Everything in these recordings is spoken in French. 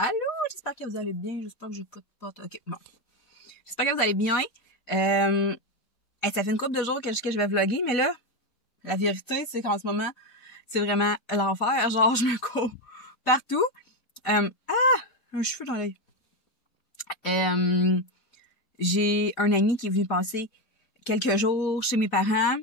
Allô, j'espère que vous allez bien. J'espère que j'ai pas de porte. Ok, bon. J'espère que vous allez bien. Ça fait une couple de jours que je vais vlogger, mais là, la vérité, c'est qu'en ce moment, c'est vraiment l'enfer. Genre, je me cours partout. Un cheveu dans l'œil. J'ai un ami qui est venu passer quelques jours chez mes parents.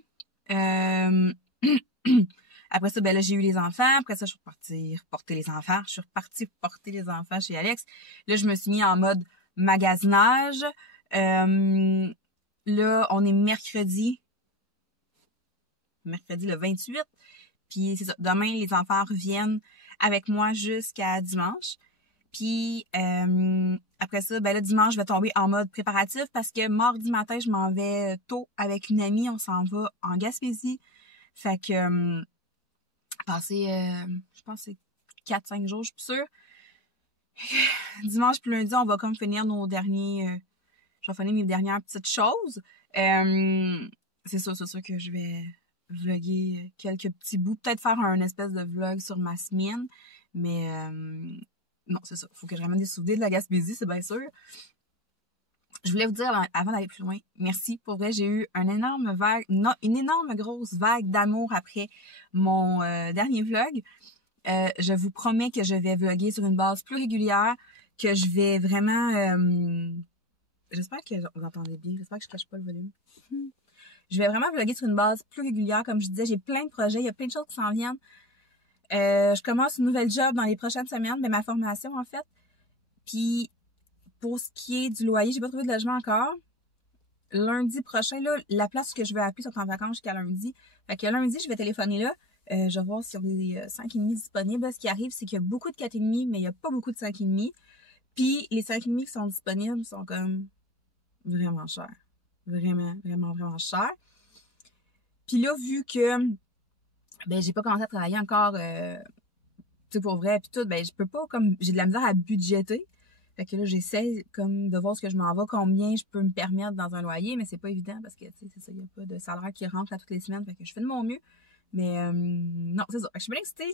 Après ça, ben là, j'ai eu les enfants. Après ça, je suis repartie porter les enfants. Je suis repartie porter les enfants chez Alex. Là, je me suis mis en mode magasinage. Là, on est mercredi le 28. Puis c'est ça. Demain, les enfants reviennent avec moi jusqu'à dimanche. Puis après ça, ben là, dimanche, je vais tomber en mode préparatif parce que mardi matin, je m'en vais tôt avec une amie. On s'en va en Gaspésie. Fait que passer, je pense que c'est 4-5 jours, je suis sûre. Dimanche puis lundi, on va comme finir nos derniers... je vais finir mes dernières petites choses. C'est sûr que je vais vlogger quelques petits bouts. Peut-être faire un espèce de vlog sur ma semaine. Mais non, c'est ça. Faut que je ramène des souvenirs de la Gaspésie, c'est bien sûr. Je voulais vous dire, avant d'aller plus loin, merci. Pour vrai, j'ai eu une énorme grosse vague d'amour après mon dernier vlog. Je vous promets que je vais vlogger sur une base plus régulière, que je vais vraiment... j'espère que vous entendez bien, j'espère que je cache pas le volume. Je vais vraiment vlogger sur une base plus régulière. Comme je disais, j'ai plein de projets, il y a plein de choses qui s'en viennent. Je commence une nouvelle job dans les prochaines semaines, mais ma formation en fait. Puis pour ce qui est du loyer, j'ai pas trouvé de logement encore. Lundi prochain, là, la place que je vais appeler sont en vacances jusqu'à lundi. Fait que lundi, je vais téléphoner là. Je vais voir s'il y a des 5,5 disponibles. Ce qui arrive, c'est qu'il y a beaucoup de 4,5, mais il n'y a pas beaucoup de 5,5. Puis les 5,5 qui sont disponibles sont comme vraiment chers. Vraiment, vraiment, vraiment chers. Puis là, vu que ben j'ai pas commencé à travailler encore tu sais pour vrai puis tout, ben je peux pas, comme j'ai de la misère à budgéter. Fait que là, j'essaie comme de voir ce que je m'en vais, combien je peux me permettre dans un loyer, mais c'est pas évident parce que, tu sais, c'est ça, il n'y a pas de salaire qui rentre là toutes les semaines, fait que je fais de mon mieux. Mais non, c'est ça. Fait que je suis bien excitée.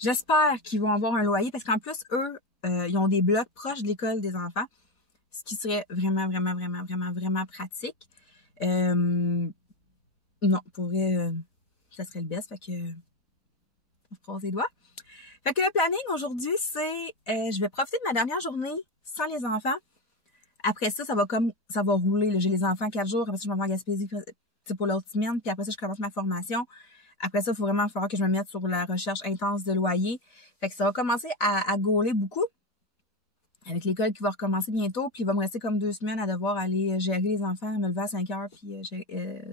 J'espère qu'ils vont avoir un loyer parce qu'en plus, eux, ils ont des blocs proches de l'école des enfants, ce qui serait vraiment, vraiment, vraiment, vraiment, vraiment pratique. Non, pour vrai, ça serait le best, fait que on se croise les doigts. Fait que le planning aujourd'hui, c'est je vais profiter de ma dernière journée sans les enfants. Après ça, ça va rouler. Là. J'ai les enfants 4 jours. Après ça, je m'en vais en Gaspésie pour l'autre semaine. Puis après ça, je commence ma formation. Après ça, il faut vraiment falloir que je me mette sur la recherche intense de loyer. Fait que ça va commencer à gauler beaucoup. Avec l'école qui va recommencer bientôt. Puis il va me rester comme 2 semaines à devoir aller gérer les enfants, me lever à 5 heures, puis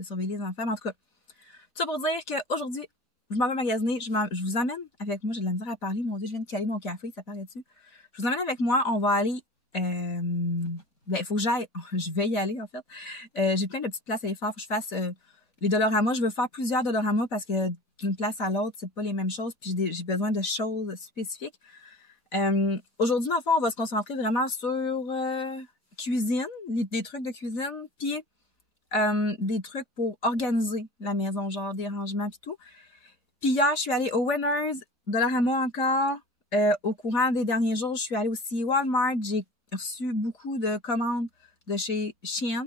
surveiller les enfants. Mais en tout cas, tout ça pour dire qu'aujourd'hui, je m'en vais magasiner, je vous amène avec moi, j'ai de la misère à parler, mon Dieu, je viens de caler mon café, ça paraît dessus. Je vous amène avec moi, on va aller, il faut que j'aille, je vais y aller en fait. J'ai plein de petites places à y faire, faut que je fasse les Dollarama, je veux faire plusieurs Dollarama parce que d'une place à l'autre, c'est pas les mêmes choses, puis j'ai besoin de choses spécifiques. Aujourd'hui, dans le fond, on va se concentrer vraiment sur cuisine, des trucs de cuisine, puis des trucs pour organiser la maison, genre des rangements pis tout. Puis hier, je suis allée au Winners, Dollarama encore. Au courant des derniers jours, je suis allée aussi Walmart. J'ai reçu beaucoup de commandes de chez Shein.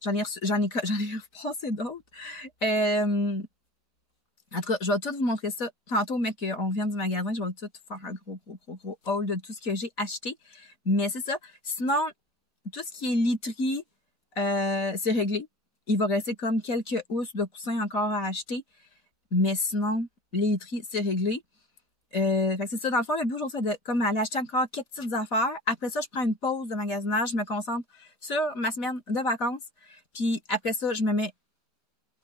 J'en ai repassé d'autres. En tout cas, je vais tout vous montrer ça tantôt, mais qu'on revienne du magasin. Je vais tout faire un gros haul de tout ce que j'ai acheté. Mais c'est ça. Sinon, tout ce qui est literie, c'est réglé. Il va rester comme quelques housses de coussins encore à acheter. Mais sinon, les literies, c'est réglé. Fait que c'est ça. Dans le fond, le but aujourd'hui, c'est de comme aller acheter encore quelques petites affaires. Après ça, je prends une pause de magasinage. Je me concentre sur ma semaine de vacances. Puis après ça, je me mets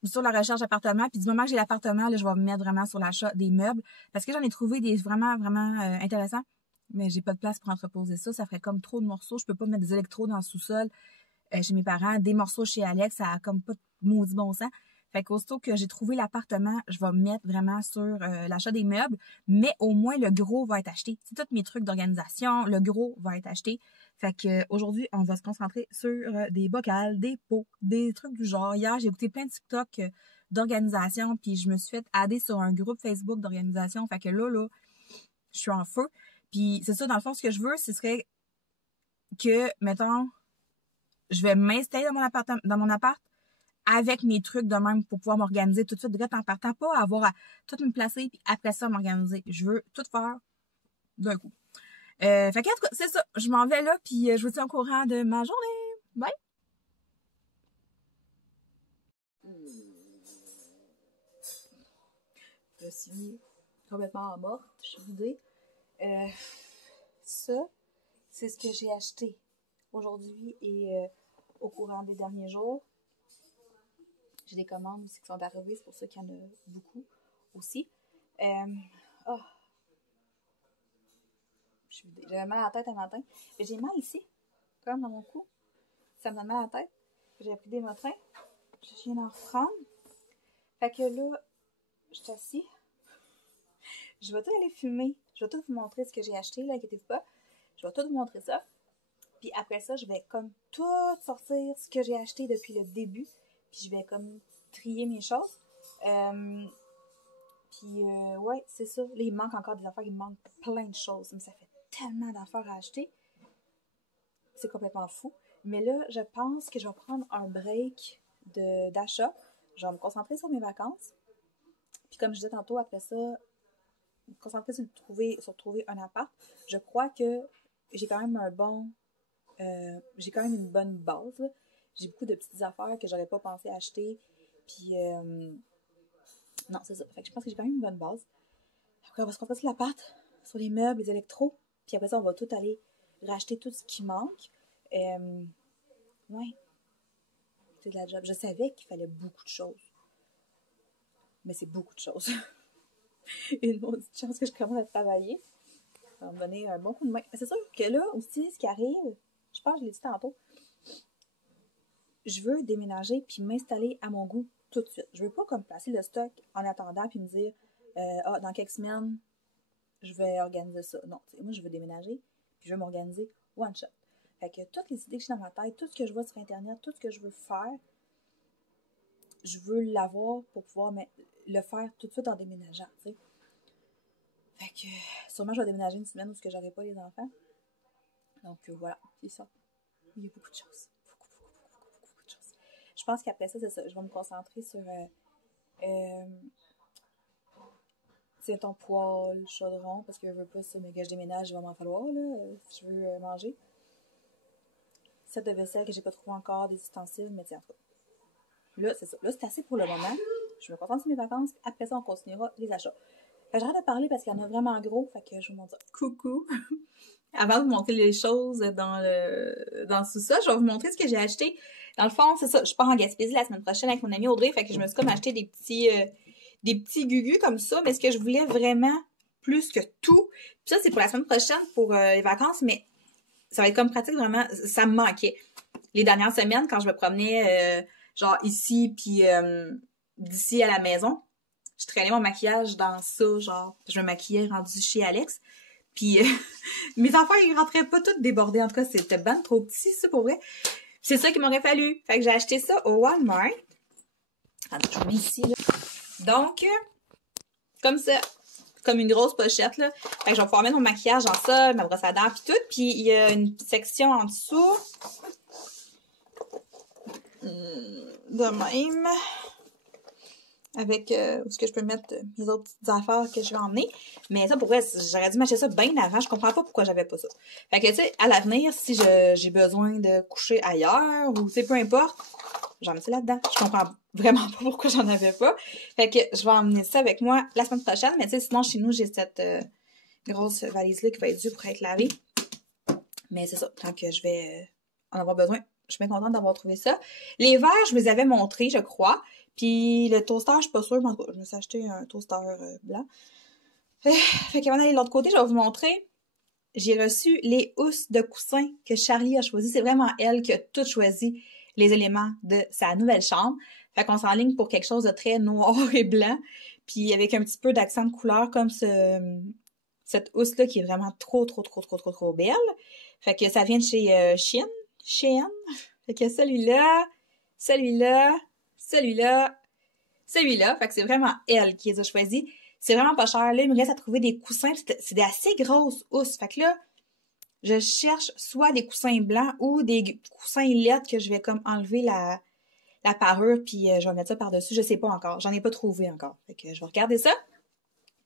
sur la recherche d'appartement. Puis du moment que j'ai l'appartement, là, je vais me mettre vraiment sur l'achat des meubles. Parce que j'en ai trouvé des vraiment, vraiment intéressants. Mais j'ai pas de place pour entreposer ça. Ça ferait comme trop de morceaux. Je peux pas mettre des électrodes dans le sous-sol. Chez mes parents, des morceaux chez Alex, ça a comme pas de maudit bon sens. Fait qu'aussitôt que j'ai trouvé l'appartement, je vais me mettre vraiment sur l'achat des meubles, mais au moins le gros va être acheté. C'est tous mes trucs d'organisation, le gros va être acheté. Fait que aujourd'hui, on va se concentrer sur des bocals, des pots, des trucs du genre. Hier, j'ai écouté plein de TikTok d'organisation, puis je me suis fait adder sur un groupe Facebook d'organisation. Fait que là, je suis en feu. Puis c'est ça, dans le fond, ce que je veux, ce serait que, mettons, je vais m'installer dans mon appart avec mes trucs de même pour pouvoir m'organiser tout de suite, direct en partant, pas avoir à tout me placer, puis après ça, m'organiser. Je veux tout faire d'un coup. Fait qu'en tout cas, c'est ça. Je m'en vais là, puis je vous tiens au courant de ma journée. Bye! Je suis complètement morte, je suis vidée. Ça, c'est ce que j'ai acheté aujourd'hui et au courant des derniers jours. J'ai des commandes aussi qui sont arrivées, c'est pour ça qu'il y en a beaucoup aussi. Oh, j'avais mal à la tête un matin. J'ai mal ici, comme dans mon cou. Ça me donne mal à la tête. J'ai pris des Motrins. Je viens d'en reprendre. Fait que là, je suis assise. Je vais tout aller fumer. Je vais tout vous montrer ce que j'ai acheté, là, inquiétez-vous pas. Je vais tout vous montrer ça. Puis après ça, je vais comme tout sortir ce que j'ai acheté depuis le début. Puis je vais comme trier mes choses. Puis ouais, c'est ça. Là, il me manque encore des affaires. Il me manque plein de choses. Mais ça fait tellement d'affaires à acheter. C'est complètement fou. Mais là, je pense que je vais prendre un break d'achat. Je vais me concentrer sur mes vacances. Puis comme je disais tantôt, après ça, me concentrer sur trouver un appart. Je crois que j'ai quand même j'ai quand même une bonne base. Là. J'ai beaucoup de petites affaires que j'aurais pas pensé acheter. Puis, non, c'est ça. Fait que je pense que j'ai quand même une bonne base. Après, on va se concentrer sur l'appart, sur les meubles, les électros. Puis après ça, on va tout aller racheter tout ce qui manque. Ouais. C'est de la job. Je savais qu'il fallait beaucoup de choses. Mais c'est beaucoup de choses. Une maudite chance que je commence à travailler. Ça va me donner un bon coup de main. Mais c'est sûr que là aussi, ce qui arrive, je pense que je l'ai dit tantôt, je veux déménager puis m'installer à mon goût tout de suite. Je veux pas comme placer le stock en attendant puis me dire dans quelques semaines, je vais organiser ça. Non, moi je veux déménager puis je veux m'organiser one shot. Fait que toutes les idées que j'ai dans ma tête, tout ce que je vois sur Internet, tout ce que je veux faire, je veux l'avoir pour pouvoir le faire tout de suite en déménageant, tu sais. Fait que sûrement je vais déménager une semaine où je n'aurai pas les enfants. Donc voilà, c'est ça. Il y a beaucoup de choses. Beaucoup de choses. Je pense qu'après ça, c'est ça. Je vais me concentrer sur c'est ton poêle, chaudron, parce que je veux pas ça, mais que je déménage, il va m'en falloir, là, si je veux manger. Set de vaisselle que j'ai pas trouvé encore, des ustensiles, mais tiens, en tout cas. Là, c'est ça. Là, c'est assez pour le moment. Je me concentre sur mes vacances, puis après ça, on continuera les achats. Fait que j'arrête de parler parce qu'il y en a vraiment gros, fait que je vais vous montrer. Coucou! Avant de vous montrer les choses dans le sous-sol, je vais vous montrer ce que j'ai acheté. Dans le fond, c'est ça, je pars en Gaspésie la semaine prochaine avec mon amie Audrey, fait que je me suis comme acheté des petits gugus comme ça, mais ce que je voulais vraiment plus que tout, puis ça c'est pour la semaine prochaine, pour les vacances, mais ça va être comme pratique vraiment, ça me manquait. Les dernières semaines, quand je me promenais genre ici, puis d'ici à la maison, je traînais mon maquillage dans ça, genre, je me maquillais rendu chez Alex. Puis mes affaires, ils rentraient pas toutes débordées. En tout cas, c'était ben trop petit, ça, pour vrai. C'est ça qu'il m'aurait fallu. Fait que j'ai acheté ça au Walmart. Attends, je mets ici, là. Donc, comme ça. Comme une grosse pochette, là. Fait que je vais pouvoir mettre mon maquillage dans ça, ma brosse à dents, puis tout. Puis il y a une section en dessous. De même. Avec ce que je peux mettre mes autres petites affaires que je vais emmener. Mais ça, pour vrai, j'aurais dû m'acheter ça bien avant. Je comprends pas pourquoi j'avais pas ça. Fait que, tu sais, à l'avenir, si j'ai besoin de coucher ailleurs ou, tu sais, peu importe, j'en mets ça là-dedans. Je comprends vraiment pas pourquoi j'en avais pas. Fait que je vais emmener ça avec moi la semaine prochaine. Mais tu sais, sinon, chez nous, j'ai cette grosse valise-là qui va être due pour être lavée. Mais c'est ça. Tant que je vais en avoir besoin, je suis bien contente d'avoir trouvé ça. Les verres, je vous les avais montrés, je crois. Puis le toaster, je suis pas sûre, mais en tout cas, je me suis acheté un toaster blanc. Fait qu'avant d'aller de l'autre côté, je vais vous montrer. J'ai reçu les housses de coussin que Charlie a choisi. C'est vraiment elle qui a tout choisi les éléments de sa nouvelle chambre. Fait qu'on s'enligne pour quelque chose de très noir et blanc. Puis avec un petit peu d'accent de couleur comme cette housse-là qui est vraiment trop belle. Fait que ça vient de chez Shein. Fait que celui-là. Fait que c'est vraiment elle qui les a choisis. C'est vraiment pas cher. Là, il me reste à trouver des coussins. C'est des assez grosses housses. Fait que là, je cherche soit des coussins blancs ou des coussins laides que je vais comme enlever la parure puis je vais mettre ça par-dessus. Je sais pas encore. J'en ai pas trouvé encore. Fait que je vais regarder ça.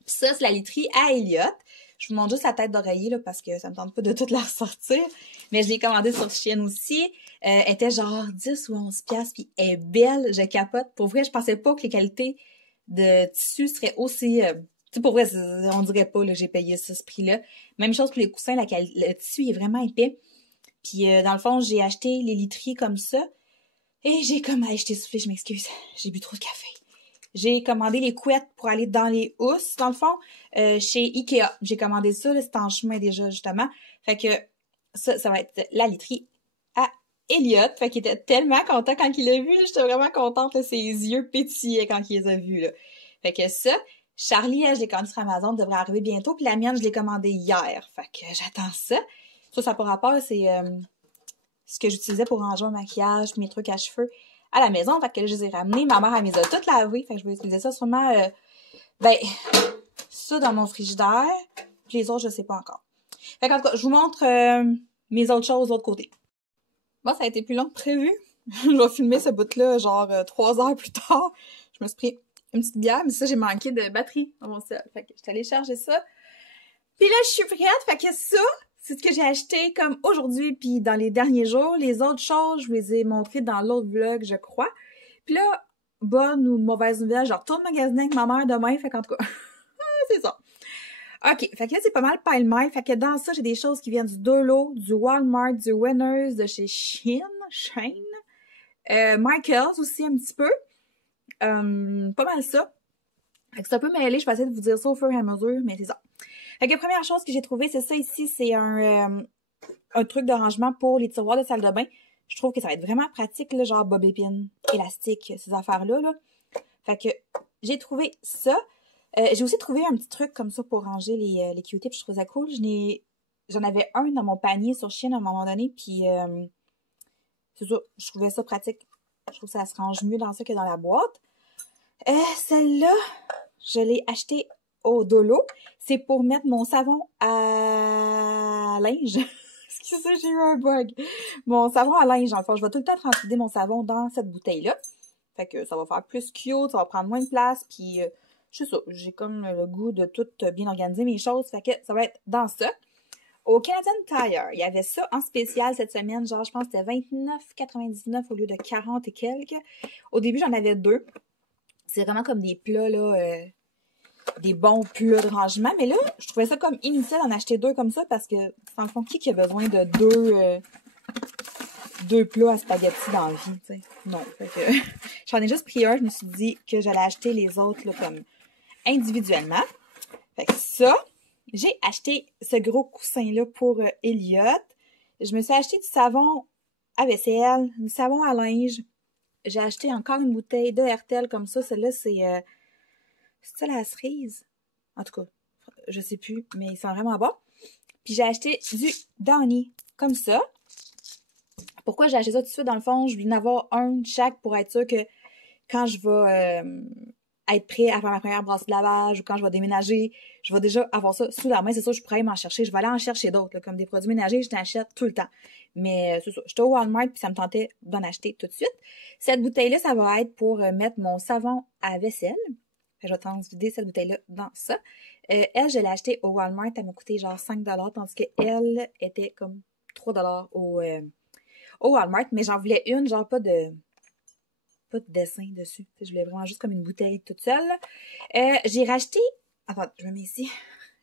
Puis ça, c'est la literie à Elliott. Je vous montre juste la tête d'oreiller là parce que ça me tente pas de toute la ressortir. Mais je l'ai commandée sur Shein aussi. Elle était genre 10 ou 11 piastres puis elle est belle. Je capote. Pour vrai, je pensais pas que les qualités de tissu seraient aussi... tu sais, pour vrai, on dirait pas, là, j'ai payé ça, ce prix-là. Même chose pour les coussins, le tissu est vraiment épais. Puis, dans le fond, j'ai acheté les literies comme ça. Et j'ai comme... Ah, je t'ai soufflé, je m'excuse. J'ai bu trop de café. J'ai commandé les couettes pour aller dans les housses, dans le fond, chez Ikea. J'ai commandé ça, là, c'est en chemin déjà, justement. Fait que ça va être la literie à Elliott. Fait qu'il était tellement content quand il l'a vu. J'étais vraiment contente, là, ses yeux pétillaient quand il les a vus, là. Fait que ça, Charlie, je l'ai commandé sur Amazon, devrait arriver bientôt. Puis la mienne, je l'ai commandée hier. Fait que j'attends ça. Ça par rapport, c'est ce que j'utilisais pour ranger mon maquillage, mes trucs à cheveux à la maison. Fait que là, je les ai ramenés. Ma mère, elle me les a toutes lavées. Fait que je vais utiliser ça sûrement, ça dans mon frigidaire. Puis les autres, je sais pas encore. Fait qu'en tout cas, je vous montre mes autres choses de l'autre côté. Bon, ça a été plus long que prévu. Je vais filmer ce bout-là, genre 3 heures plus tard. Je me suis pris une petite bière, mais ça, j'ai manqué de batterie dans mon sel. Fait que je suis allée charger ça. Puis là, je suis prête. Fait que ça, c'est ce que j'ai acheté comme aujourd'hui puis dans les derniers jours. Les autres choses, je vous les ai montrées dans l'autre vlog, je crois. Puis là, bonne ou mauvaise nouvelle, je retourne magasiner avec ma mère demain. Fait qu'en tout cas, c'est ça. OK, fait que là, c'est pas mal pile-maille. Fait que dans ça, j'ai des choses qui viennent du Dolo, du Walmart, du Winners, de chez Shein. Michaels aussi un petit peu. Pas mal ça. Fait que c'est un peu mêlé, je vais essayer de vous dire ça au fur et à mesure, mais c'est ça. Fait que la première chose que j'ai trouvée, c'est ça ici, c'est un truc de rangement pour les tiroirs de salle de bain. Je trouve que ça va être vraiment pratique, là, genre bobby pin, élastique, ces affaires-là, là. Fait que j'ai trouvé ça. J'ai aussi trouvé un petit truc comme ça pour ranger les Q-tips, je trouve ça cool. J'en avais un dans mon panier sur Shein à un moment donné, puis c'est ça, je trouvais ça pratique. Je trouve que ça se range mieux dans ça que dans la boîte. Celle-là, je l'ai achetée au Dolo. C'est pour mettre mon savon à linge. Excusez, j'ai eu un bug. Mon savon à linge, enfin, je vais tout le temps transfider mon savon dans cette bouteille-là. Fait que ça va faire plus cute, ça va prendre moins de place, puis je sais ça, j'ai comme le goût de tout bien organiser mes choses, fait que ça va être dans ça. Au Canadian Tire, il y avait ça en spécial cette semaine, genre je pense que c'était 29,99 au lieu de 40 et quelques. Au début, j'en avais 2. C'est vraiment comme des plats, là, des bons plats de rangement. Mais là, je trouvais ça comme inutile d'en acheter 2 comme ça parce que, dans le fond, qui a besoin de deux plats à spaghetti dans la vie, tu sais? Non. Fait que j'en ai juste pris un. Je me suis dit que j'allais acheter les autres, là, comme individuellement. Fait que ça, j'ai acheté ce gros coussin-là pour Elliott. Je me suis acheté du savon à vaisselle, du savon à linge. J'ai acheté encore une bouteille de Hertel comme ça. Celle-là, c'est ça la cerise? En tout cas, je sais plus, mais ils sont vraiment bons. Puis j'ai acheté du Downy comme ça. Pourquoi j'ai acheté ça tout de suite? Dans le fond, je voulais en avoir un de chaque pour être sûr que quand je vais être prêt à faire ma première brasse de lavage ou quand je vais déménager, je vais déjà avoir ça sous la main. C'est ça, je pourrais m'en chercher. Je vais aller en chercher d'autres, comme des produits ménagers, je t'achète tout le temps. Mais c'est ça, j'étais au Walmart puis ça me tentait d'en acheter tout de suite. Cette bouteille-là, ça va être pour mettre mon savon à vaisselle. Je vais transvider cette bouteille-là dans ça. Elle, je l'ai achetée au Walmart. Elle m'a coûté genre 5 tandis qu'elle était comme 3 au Walmart. Mais j'en voulais une, genre pas de dessin dessus. Je voulais vraiment juste comme une bouteille toute seule. J'ai racheté... Attends, je me mets ici.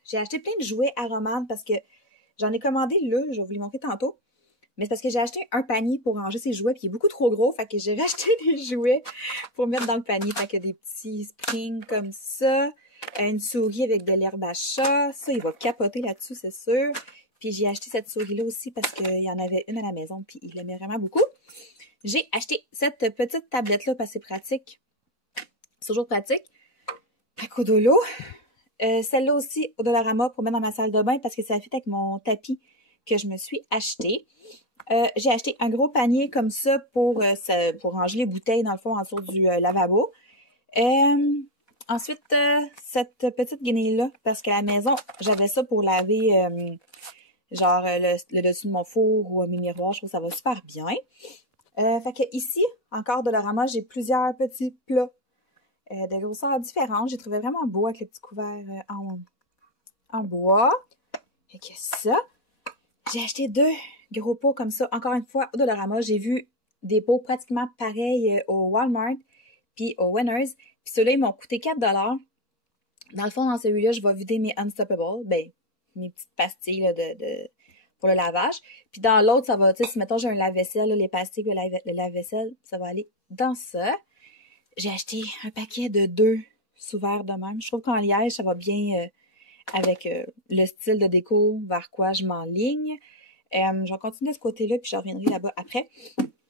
J'ai acheté plein de jouets aromates parce que j'en ai commandé là. Je vais vous les montrer tantôt. Mais c'est parce que j'ai acheté un panier pour ranger ces jouets, puis il est beaucoup trop gros, fait que j'ai racheté des jouets pour mettre dans le panier. Fait que des petits springs comme ça, une souris avec de l'herbe à chat, ça, il va capoter là-dessus, c'est sûr. Puis j'ai acheté cette souris-là aussi parce qu'il y en avait une à la maison, puis il l'aimait vraiment beaucoup. J'ai acheté cette petite tablette-là parce que c'est pratique. C'est toujours pratique. À Codolo. Celle-là aussi au Dollarama pour mettre dans ma salle de bain parce que ça fit avec mon tapis que je me suis acheté. J'ai acheté un gros panier comme ça pour ranger les bouteilles, dans le fond, en dessous du lavabo. Ensuite, cette petite guenille-là, parce qu'à la maison, j'avais ça pour laver genre le dessus de mon four ou mes miroirs. Je trouve que ça va super bien. Fait que ici, encore de Dollarama, j'ai plusieurs petits plats de grosseurs différentes. J'ai trouvé vraiment beau avec les petits couverts en bois. Fait que ça, j'ai acheté 2 gros pots comme ça. Encore une fois, au Dollarama, j'ai vu des pots pratiquement pareils au Walmart puis au Winners. Puis ceux-là, ils m'ont coûté 4 $. Dans le fond, dans celui-là, je vais vider mes Unstoppable, ben, mes petites pastilles là, pour le lavage. Puis dans l'autre, ça va, tu sais, si mettons j'ai un lave-vaisselle, les pastilles, le lave-vaisselle, ça va aller dans ça. J'ai acheté un paquet de 2 sous-verres de même. Je trouve qu'en liège, ça va bien avec le style de déco vers quoi je m'enligne. Je vais continuer de ce côté-là, puis je reviendrai là-bas après.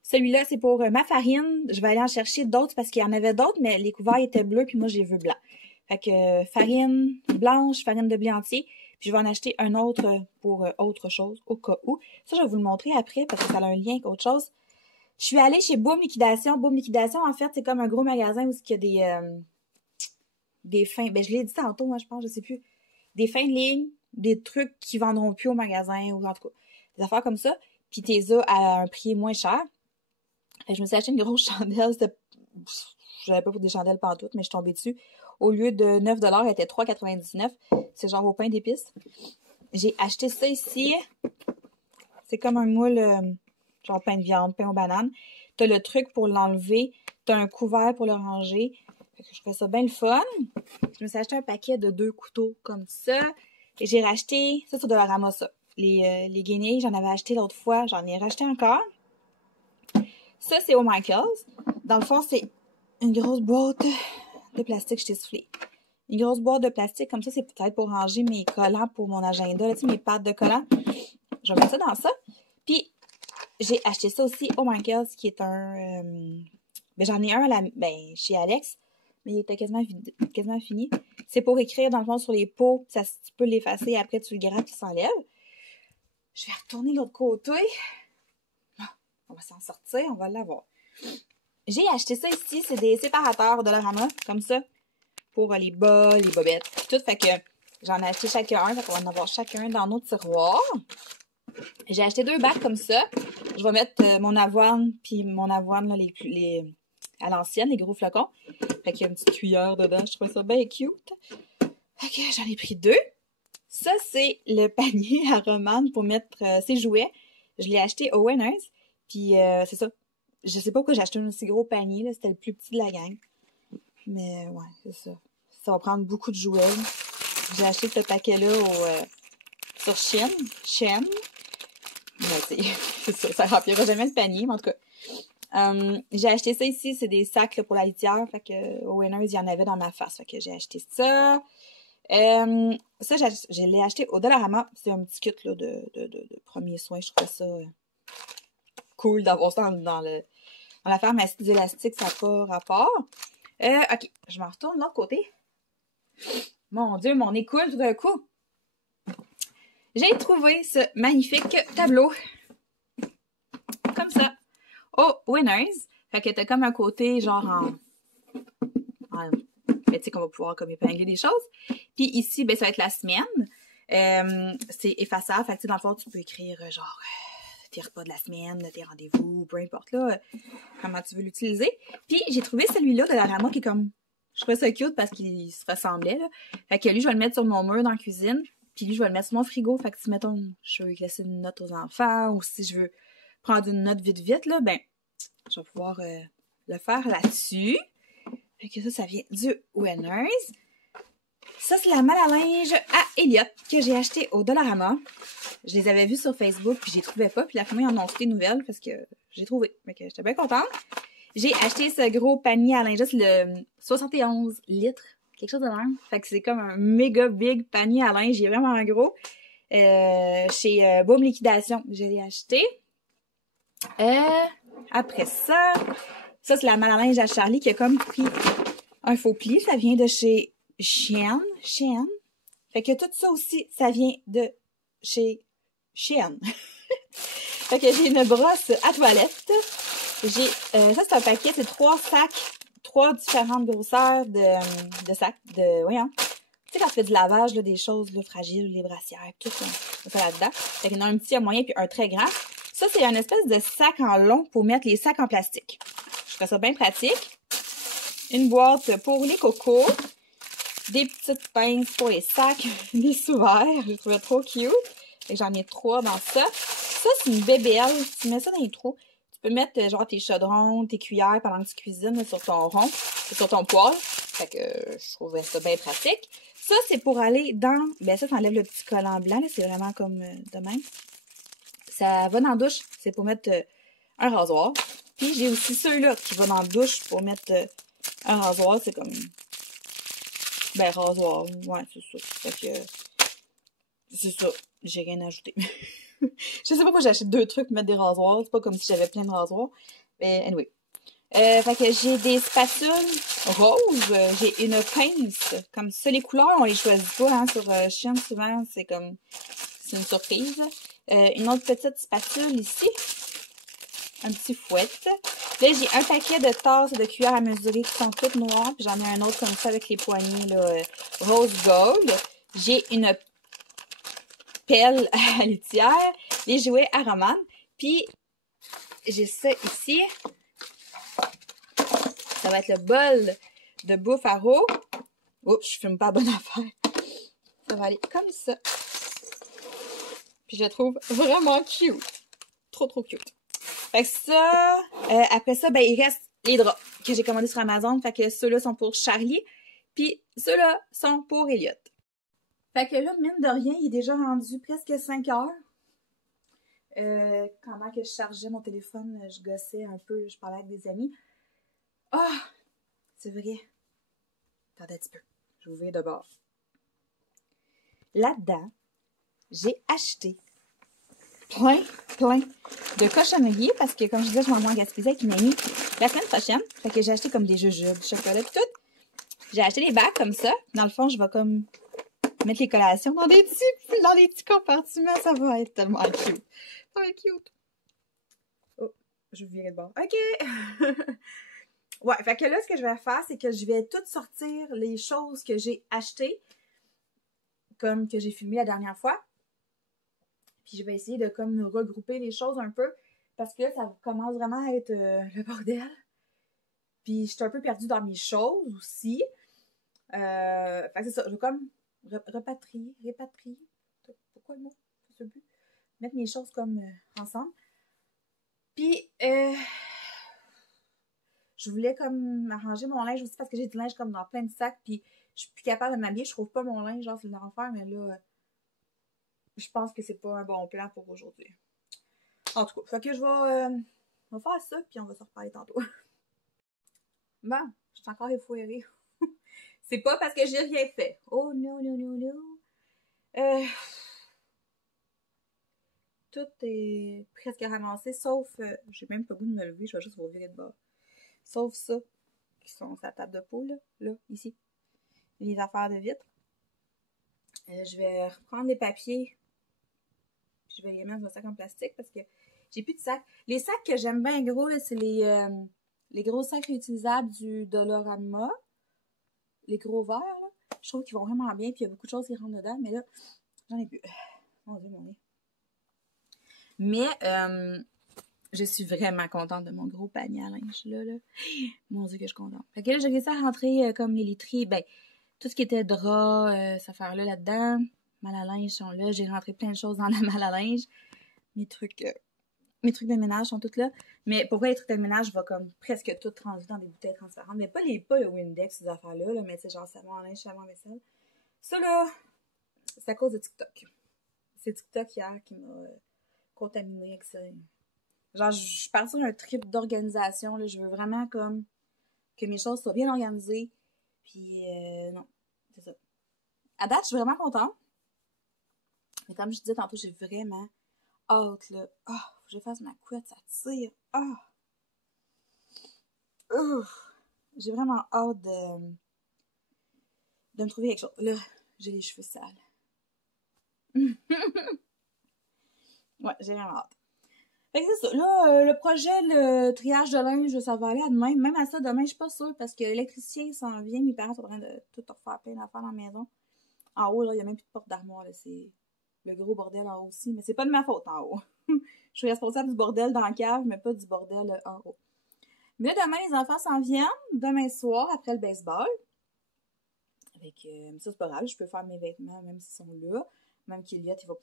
Celui-là, c'est pour ma farine. Je vais aller en chercher d'autres parce qu'il y en avait d'autres, mais les couverts étaient bleus, puis moi, j'ai vu blanc. Fait que farine blanche, farine de blé entier, puis je vais en acheter un autre pour autre chose, au cas où. Ça, je vais vous le montrer après parce que ça a un lien avec autre chose. Je suis allée chez Boom Liquidation. Boom Liquidation, en fait, c'est comme un gros magasin où il y a des fins... Ben, je l'ai dit tantôt, moi, je pense, je sais plus. Des fins de ligne, des trucs qui vendront plus au magasin, ou en tout cas, des affaires comme ça. Puis t'es là à un prix moins cher. Et je me suis acheté une grosse chandelle. Je n'avais pas pour des chandelles pantoute, mais je suis tombée dessus. Au lieu de 9 $, elle était 3,99 $. C'est genre au pain d'épices. J'ai acheté ça ici. C'est comme un moule, genre pain de viande, pain aux bananes. T'as le truc pour l'enlever. T'as un couvert pour le ranger. Fait que je trouvais ça bien le fun. Je me suis acheté un paquet de 2 couteaux comme ça. Et j'ai racheté, ça c'est de la Ramassa. Les guenilles, j'en avais acheté l'autre fois. J'en ai racheté encore. Ça, c'est au Michaels. Dans le fond, c'est une grosse boîte de plastique, je t'ai soufflé. Une grosse boîte de plastique, comme ça, c'est peut-être pour ranger mes collants pour mon agenda. Là, tu sais, mes pattes de collants. Je vais mettre ça dans ça. Puis, j'ai acheté ça aussi au Michaels, qui est un... ben, j'en ai un chez Alex, mais il était quasiment fini. C'est pour écrire, dans le fond, sur les pots. Ça, tu peux l'effacer, après, tu le grattes, il s'enlève. Je vais retourner de l'autre côté. On va s'en sortir, on va l'avoir. J'ai acheté ça ici, c'est des séparateurs de Dollarama, comme ça, pour les bas, les bobettes, tout. Fait que j'en ai acheté chacun, fait qu'on va en avoir chacun dans nos tiroirs. J'ai acheté 2 bacs comme ça. Je vais mettre mon avoine, puis mon avoine, là, à l'ancienne, les gros flocons. Fait qu'il y a une petite cuillère dedans, je trouve ça bien cute. Fait que j'en ai pris 2. Ça, c'est le panier à Romane pour mettre ses jouets. Je l'ai acheté au Winners. Puis, c'est ça. Je sais pas pourquoi j'ai acheté un aussi gros panier, là. C'était le plus petit de la gang. Mais, ouais, c'est ça. Ça va prendre beaucoup de jouets. J'ai acheté ce paquet-là sur Shein. Mais, c'est ça. Ça remplira jamais le panier, mais en tout cas. J'ai acheté ça ici. C'est des sacs là, pour la litière. Fait que, au Winners, il y en avait dans ma face. Fait que j'ai acheté ça. Ça, je l'ai acheté au Dollarama. C'est un petit kit, là, de premiers soins. Je trouve ça... cool d'avoir ça dans la pharmacie d'élastique, ça n'a pas rapport. Ok, je m'en retourne de l'autre côté. Mon Dieu, mon nez coule tout d'un coup. J'ai trouvé ce magnifique tableau. Comme ça. Au Winners. Fait que t'as comme un côté genre tu sais qu'on va pouvoir comme épingler des choses. Puis ici, ben ça va être la semaine. C'est effaçable. Fait que dans le fond, tu peux écrire genre... tes repas de la semaine, tes rendez-vous, peu importe là, comment tu veux l'utiliser. Puis j'ai trouvé celui-là de Dollarama qui est comme, je trouvais ça cute parce qu'il se ressemblait là. Fait que lui, je vais le mettre sur mon mur dans la cuisine, puis lui, je vais le mettre sur mon frigo. Fait que si, mettons, je veux laisser une note aux enfants, ou si je veux prendre une note vite là, ben, je vais pouvoir le faire là-dessus. Fait que ça vient du Winners. Ça, c'est la malle à linge à Elliott que j'ai acheté au Dollarama. Je les avais vus sur Facebook, puis je les trouvais pas. Puis la famille en a fait une nouvelle parce que j'ai trouvé. Fait que j'étais bien contente. J'ai acheté ce gros panier à linge, c'est le 71 litres. Quelque chose de même. Fait que c'est comme un méga big panier à linge. Il est vraiment gros. Chez Boom Liquidation, je l'ai acheté. Après ça, c'est la malle à linge à Charlie qui a comme pris un faux pli. Ça vient de chez Shein. Fait que tout ça aussi, ça vient de chez Shein. Fait que j'ai une brosse à toilette. Ça c'est un paquet, c'est 3 3 différentes grosseurs de sacs, voyons. Tu sais, quand tu fais du lavage, là, des choses là, fragiles, les brassières, tout ça, on fait là-dedans. Fait qu'il y en a un petit, un moyen, puis un très grand. Ça, c'est un espèce de sac en long pour mettre les sacs en plastique. Je trouve ça bien pratique. Une boîte pour les cocos. Des petites pinces pour les sacs. Des sous-verts. Je trouvais trop cute. Fait que j'en ai 3 dans ça. Ça, c'est une bébelle. Tu mets ça dans les trous. Tu peux mettre genre tes chaudrons, tes cuillères pendant que tu cuisines là, sur ton rond, sur ton poêle. Fait que je trouvais ça bien pratique. Ça, c'est pour aller dans... Ben ça enlève le petit collant blanc. C'est vraiment comme de même. Ça va dans la douche. C'est pour mettre un rasoir. Puis j'ai aussi ceux-là qui vont dans la douche pour mettre un rasoir. C'est comme... Ben, rasoir. Ouais, c'est ça. Fait que... c'est ça. J'ai rien ajouté. Je sais pas pourquoi j'achète 2 trucs pour mettre des rasoirs. C'est pas comme si j'avais plein de rasoirs. Mais anyway. Fait que j'ai des spatules roses. J'ai une pince. Comme ça, les couleurs, on les choisit pas, hein. Sur Shein, souvent, c'est comme... c'est une surprise. Une autre petite spatule ici. Un petit fouet. Là, j'ai un paquet de tasses et de cuillères à mesurer qui sont toutes noires. Puis j'en ai un autre comme ça avec les poignées là, rose gold. J'ai une pelle à litière. Les jouets Aroman. Puis j'ai ça ici. Ça va être le bol de bouffe à Ro. Oups, je filme pas la bonne affaire. Ça va aller comme ça. Puis je le trouve vraiment cute. Trop, trop cute. Fait que ça, après ça, ben, il reste les draps que j'ai commandés sur Amazon. Fait que ceux-là sont pour Charlie. Puis ceux-là sont pour Elliot. Fait que là, mine de rien, il est déjà rendu presque 5 heures. Pendant que je chargeais mon téléphone, je gossais un peu, je parlais avec des amis. Ah! C'est vrai. Attendez un petit peu. Je vais ouvrir de bord. Là-dedans, j'ai acheté plein de cochonneries parce que, comme je disais, je m'en vais en Gaspésie avec une amie la semaine prochaine. Fait que j'ai acheté comme des jujubes, du chocolat pis tout. J'ai acheté des bacs comme ça. Dans le fond, je vais comme mettre les collations dans des petits compartiments. Ça va être tellement cute. Ça va être cute. Oh, je vais virer de bord. OK! Ouais, fait que là, ce que je vais faire, c'est que je vais tout sortir les choses que j'ai achetées, comme que j'ai filmé la dernière fois. Puis je vais essayer de comme regrouper les choses un peu, parce que là, ça commence vraiment à être le bordel. Puis je suis un peu perdue dans mes choses aussi. Fait que c'est ça, je vais comme répatrier. Pourquoi le mot? Je sais plus. Mettre mes choses comme ensemble. Puis je voulais comme arranger mon linge aussi parce que j'ai du linge comme dans plein de sacs. Puis je suis plus capable de m'habiller. Je trouve pas mon linge, genre c'est l'enfer, mais là, je pense que c'est pas un bon plan pour aujourd'hui. En tout cas, fait que je vais faire ça, puis on va se reparler tantôt. Bon, je suis encore effoirée. C'est pas parce que j'ai rien fait. Oh non, non, non, non. Tout est presque ramassé, sauf... j'ai même pas le goût de me lever, je vais juste vous virer de bord. Sauf ça, qui sont sur la table de peau, là, ici. Les affaires de vitre. Je vais reprendre les papiers, puis je vais les mettre dans un sac en plastique, parce que j'ai plus de sacs. Les sacs que j'aime bien gros, là, c'est les gros sacs réutilisables du Dollarama. Les gros verts, là. Je trouve qu'ils vont vraiment bien, puis il y a beaucoup de choses qui rentrent dedans, mais là, j'en ai plus. Mon Dieu, mon nez. Mais, je suis vraiment contente de mon gros panier à linge, là. Mon Dieu, que je suis contente. Fait que là, j'ai réussi à rentrer comme les literies, ben, tout ce qui était drap, cette affaire-là, là-dedans. Mal à linge sont là. J'ai rentré plein de choses dans la mal à linge. Mes trucs de ménage sont tous là. Mais pourquoi les trucs de ménage, je vais comme presque tout transiger dans des bouteilles transparentes. Mais pas le Windex, ces affaires-là, là, mais tu sais, genre savon à linge, savon à vaisselle. Ça, là, c'est à cause de TikTok. C'est TikTok hier qui m'a contaminée avec ça. Genre, je suis partie sur un trip d'organisation, là. Je veux vraiment comme que mes choses soient bien organisées. Puis, non, c'est ça. À date, je suis vraiment contente. Mais comme je disais tantôt, j'ai vraiment hâte, là. Ah, faut que je fasse ma couette, ça tire. Ah! J'ai vraiment hâte de me trouver quelque chose. Là, j'ai les cheveux sales. Ouais, j'ai vraiment hâte. Fait que c'est ça. Là, le projet, le triage de linge, ça va aller à demain. Même à ça, demain, je suis pas sûre parce que l'électricien s'en vient. Mes parents sont en train de tout refaire plein d'affaires dans la maison. En haut, là, il y a même plus de porte d'armoire, là. C'est le gros bordel en haut aussi. Mais c'est pas de ma faute en haut. Je suis responsable du bordel dans la cave, mais pas du bordel en haut. Mais là, demain, les enfants s'en viennent. Demain soir, après le baseball. Avec, ça, c'est pas grave. Je peux faire mes vêtements, même s'ils sont là. Même qu'Eliott, il va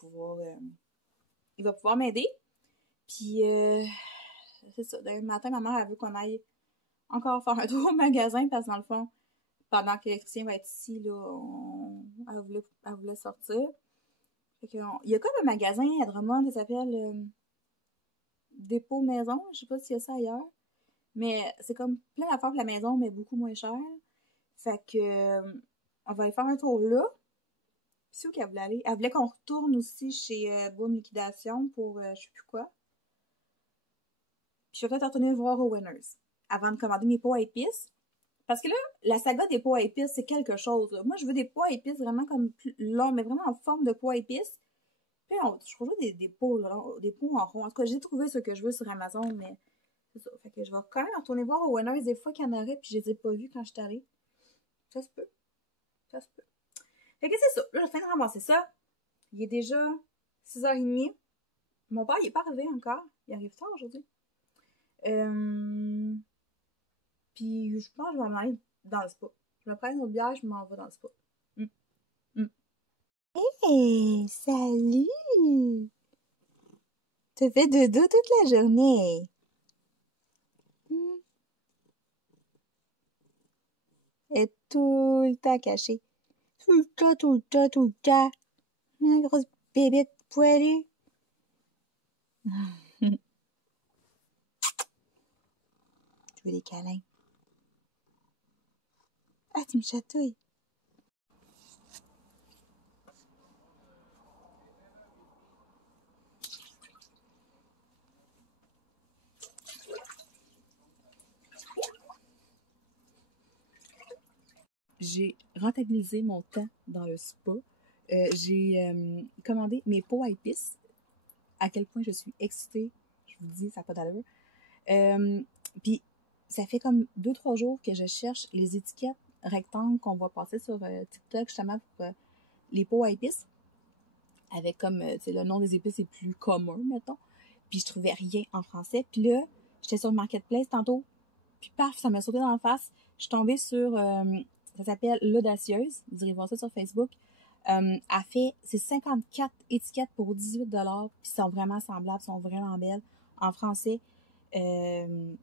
pouvoir m'aider. Puis, c'est ça. Demain matin, ma mère, elle veut qu'on aille encore faire un tour au magasin parce que dans le fond, pendant que l'électricien va être ici, là, elle voulait sortir. Fait que, il y a comme un magasin à Drummond qui s'appelle Dépôt Maison. Je sais pas s'il y a ça ailleurs. Mais c'est comme plein d'affaires pour la maison, mais beaucoup moins cher. Fait que, on va aller faire un tour là. Puis c'est où qu'elle voulait aller? Elle voulait qu'on retourne aussi chez Boom Liquidation pour je sais plus quoi. Puis je vais peut-être retourner voir au Winners avant de commander mes pots à épices. Parce que là, la saga des pots à épices, c'est quelque chose. Là. Moi, je veux des pots à épices vraiment comme plus longs, mais vraiment en forme de pots à épices. Puis je trouve des pots, là, des pots en rond. En tout cas, j'ai trouvé ce que je veux sur Amazon, mais c'est ça. Fait que je vais quand même retourner voir au Winners des fois qu'il y en aurait, puis je les ai pas vus quand je suis allée. Ça se peut. Ça se peut. Fait que c'est ça. Là, je viens de ramasser ça. Il est déjà 6h30. Mon père, il est pas arrivé encore. Il arrive tard aujourd'hui. Puis je pense que je vais m'en aller dans le spa. Je me prends une autre bière, je m'en vais dans le spa. Hey, salut! T'as fait dodo toute la journée. Elle est tout le temps cachée. Tout le temps, tout le temps, tout le temps. Une grosse bébête poilue. Je veux des câlins. Ah, tu me chatouilles. J'ai rentabilisé mon temps dans le spa. J'ai commandé mes pots à épices. À quel point je suis excitée. Je vous dis, ça n'a pas d'allure. Puis, ça fait comme 2-3 jours que je cherche les étiquettes rectangles qu'on va passer sur TikTok, justement, pour les pots à épices. Avec comme, le nom des épices est plus commun, mettons. Puis, je trouvais rien en français. Puis là, j'étais sur Marketplace tantôt. Puis, paf, ça m'a sauté dans la face. Je suis tombée sur... ça s'appelle L'Audacieuse. Vous irez voir ça sur Facebook. Elle fait... C'est 54 étiquettes pour 18$. Puis, sont vraiment semblables, sont vraiment belles. En français... je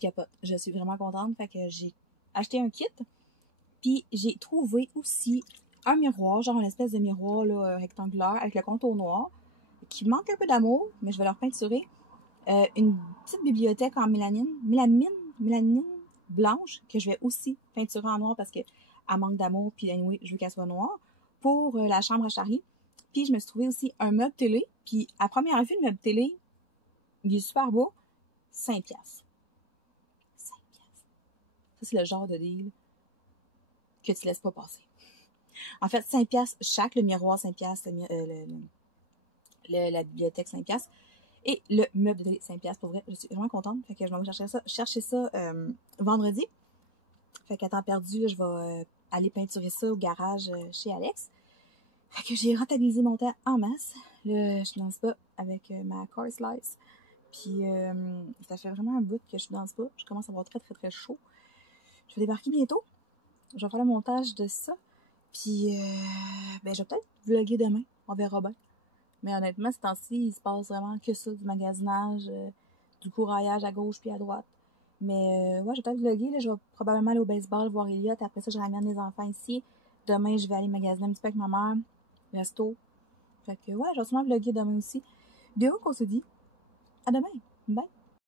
capote. Je suis vraiment contente. Fait que j'ai acheté un kit. Puis j'ai trouvé aussi un miroir, genre une espèce de miroir là, rectangulaire avec le contour noir, qui manque un peu d'amour, mais je vais leur peinturer. Une petite bibliothèque en mélanine blanche, que je vais aussi peinturer en noir parce qu'elle manque d'amour, puis anyway, je veux qu'elle soit noire. Pour la chambre à Charlie. Puis je me suis trouvé aussi un meuble télé. Puis à première vue, le meuble télé, il est super beau. 5$. Ça, c'est le genre de deal que tu laisses pas passer. En fait, 5$ chaque, le miroir 5$, la bibliothèque 5$, et le meuble de 5$. Pour vrai, je suis vraiment contente. Fait que je vais chercher ça vendredi. Fait qu'à temps perdu, là, je vais aller peinturer ça au garage chez Alex. Fait que j'ai rentabilisé mon temps en masse. Là, je lance pas avec ma car slice. Puis ça fait vraiment un bout que je suis dans le spa. Je commence à avoir très très très chaud. Je vais débarquer bientôt. Je vais faire le montage de ça. Puis je vais peut-être vlogger demain. On verra bien. Mais honnêtement, ce temps-ci, il se passe vraiment que ça, du magasinage, du couraillage à gauche puis à droite. Mais ouais, je vais peut-être vlogger. Là, je vais probablement aller au baseball, voir Eliott. Après ça, je ramène les enfants ici. Demain, je vais aller magasiner un petit peu avec ma mère. Resto. Fait que ouais, je vais sûrement vlogger demain aussi. De où qu'on se dit? À demain. Bye!